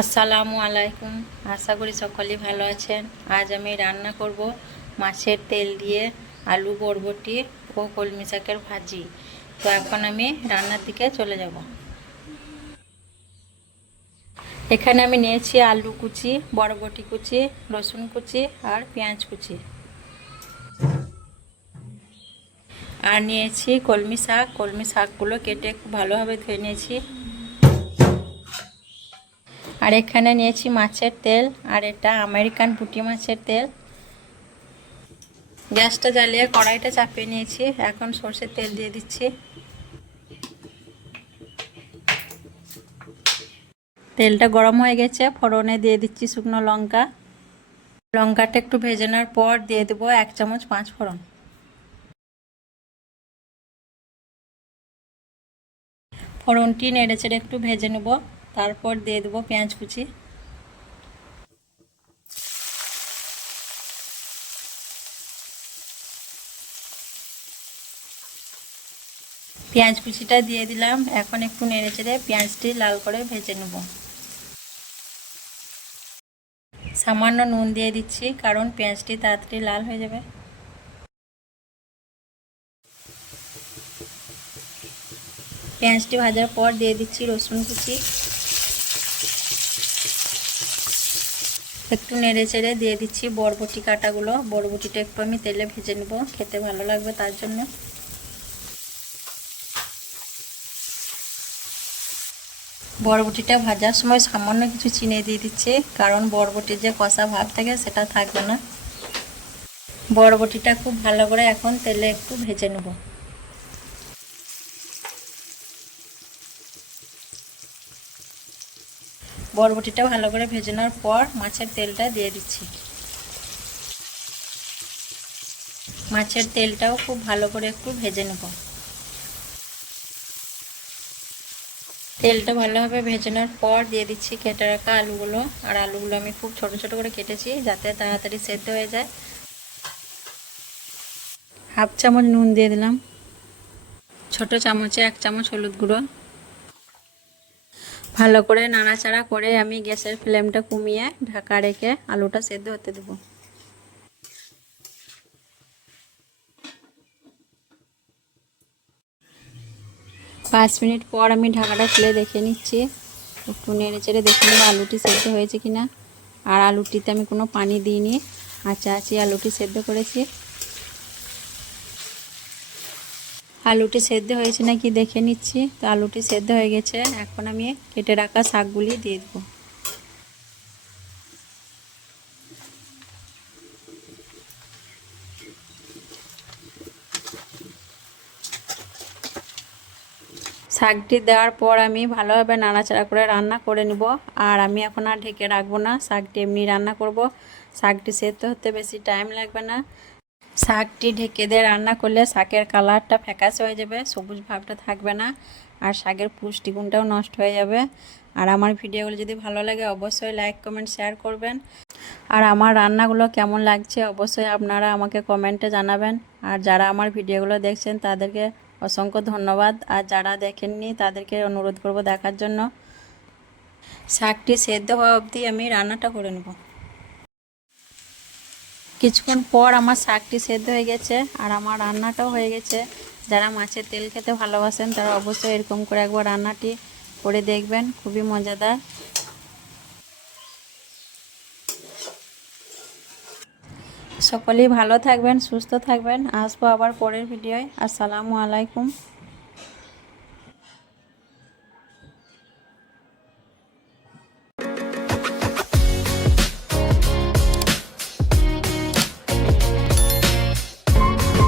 আসসালামু আলাইকুম। আশা করি সকলেই ভালো আছেন। আজ আমি রান্না করব মাছের তেল দিয়ে আলু বরবটি ও কলমি শাকের ভাজি। তো এখন আমি রান্নার দিকে চলে যাব। এখানে আমি নিয়েছি আলু কুচি, বরবটি কুচি, রসুন কুচি আর পেঁয়াজ কুচি। আর নিয়েছি কলমি শাকগুলো কেটে খুব ভালোভাবে ধুয়ে নিয়েছি। আর এখানে নিয়েছি মাছের তেল, আর এটা আমেরিকান পুঁটি মাছের তেল। গ্যাসটা জ্বালিয়ে কড়াইটা চাপিয়ে নিয়েছি। এখন সরষের তেল দিয়ে দিচ্ছি। তেলটা গরম হয়ে গেছে, ফোড়নে দিয়ে দিচ্ছি শুকনো লঙ্কা। লঙ্কাটা একটু ভেজে নেওয়ার পর দিয়ে দেবো 1 চামচ 5 ফোড়ন। ফোড়নটি নেড়ে চেড়ে একটু ভেজে নেব, তারপর দিয়ে দেবো পেঁয়াজ কুচি। পেঁয়াজ কুচিটা দিয়ে দিলাম। এখন একটু নেড়ে চেড়ে পেঁয়াজটি লাল করে ভেজে নেব। সামান্য নুন দিয়ে দিচ্ছি, কারণ পেঁয়াজটি তাড়াতাড়ি লাল হয়ে যাবে। পেঁয়াজটি ভাজার পর দিয়ে দিচ্ছি রসুন কুচি। একটু নেড়ে চেড়ে দিয়ে দিচ্ছি বরবটি কাটাগুলো। বরবটিটা একটু আমি তেলে ভেজে নেব, খেতে ভালো লাগবে তার জন্য। বরবটিটা ভাজার সময় সামান্য কিছু চিনি দিয়ে দিচ্ছি, কারণ বরবটির যে কষা ভাব থাকে সেটা থাকবে না। বরবটিটা খুব ভালো করে এখন তেলে একটু ভেজে নেব। বরবটিটা ভালো করে ভেজে নেওয়ার পর মাছের তেলটা দিয়ে দিচ্ছি। মাছের তেলটাও খুব ভালো করে একটু ভেজে নেব। তেলটা ভালোভাবে ভেজে নেওয়ার পর দিয়ে দিচ্ছি কেটে রাখা আলুগুলো। আর আলুগুলো আমি খুব ছোট ছোট করে কেটেছি, যাতে তাড়াতাড়ি সেদ্ধ হয়ে যায়। হাফ চামচ নুন দিয়ে দিলাম। ছোট চামচে 1 চামচ হলুদ গুঁড়ো। ভালো করে নাড়াচাড়া করে আমি গ্যাসের ফ্লেমটা কমিয়ে ঢাকা রেখে আলুটা সেদ্ধ হতে দেব। 5 মিনিট পর আমি ঢাকাটা খুলে দেখে নিচ্ছি। একটু নেড়ে চেড়ে দেখে নেব আলুটি সেদ্ধ হয়েছে কিনা। আর আলুটিতে আমি কোনো পানি দিইনি, আঁচি আলুটি সেদ্ধ করেছি। আলুটি সেদ্ধ হয়েছে নাকি দেখে নিচ্ছি। তো আলুটি সেদ্ধ হয়ে গেছে। এখন আমি কেটে রাখা শাকগুলি দিয়ে দেবো। শাকটি দেওয়ার পর আমি ভালোভাবে নাড়াচাড়া করে রান্না করে নিব। আর আমি এখন আর ঢেকে রাখবো না, শাকটি এমনি রান্না করব। শাকটি সেদ্ধ হতে বেশি টাইম লাগবে না। শাকটি ঢেকে দিয়ে রান্না করলে শাকের কালারটা ফ্যাকাশে হয়ে যাবে, সবুজ ভাবটা থাকবে না, আর শাকের পুষ্টিগুণটাও নষ্ট হয়ে যাবে। আর আমার ভিডিওগুলো যদি ভালো লাগে অবশ্যই লাইক কমেন্ট শেয়ার করবেন। আর আমার রান্নাগুলো কেমন লাগছে অবশ্যই আপনারা আমাকে কমেন্টে জানাবেন। আর যারা আমার ভিডিওগুলো দেখছেন তাদেরকে অসংখ্য ধন্যবাদ। আর যারা দেখেননি তাদেরকে অনুরোধ করব দেখার জন্য। শাকটি সেদ্ধ হওয়া অবধি আমি রান্নাটা করে নেব। কিছুক্ষণ পর আমার শাকটি সেদ্ধ হয়ে গেছে আর আমার রান্নাটাও হয়ে গেছে। যারা মাছের তেল খেতে ভালোবাসেন তারা অবশ্যই এরকম করে একবার রান্নাটি করে দেখবেন, খুবই মজাদার। সকলেই ভালো থাকবেন, সুস্থ থাকবেন। আসবো আবার পরের ভিডিওয়। আসসালামু আলাইকুম।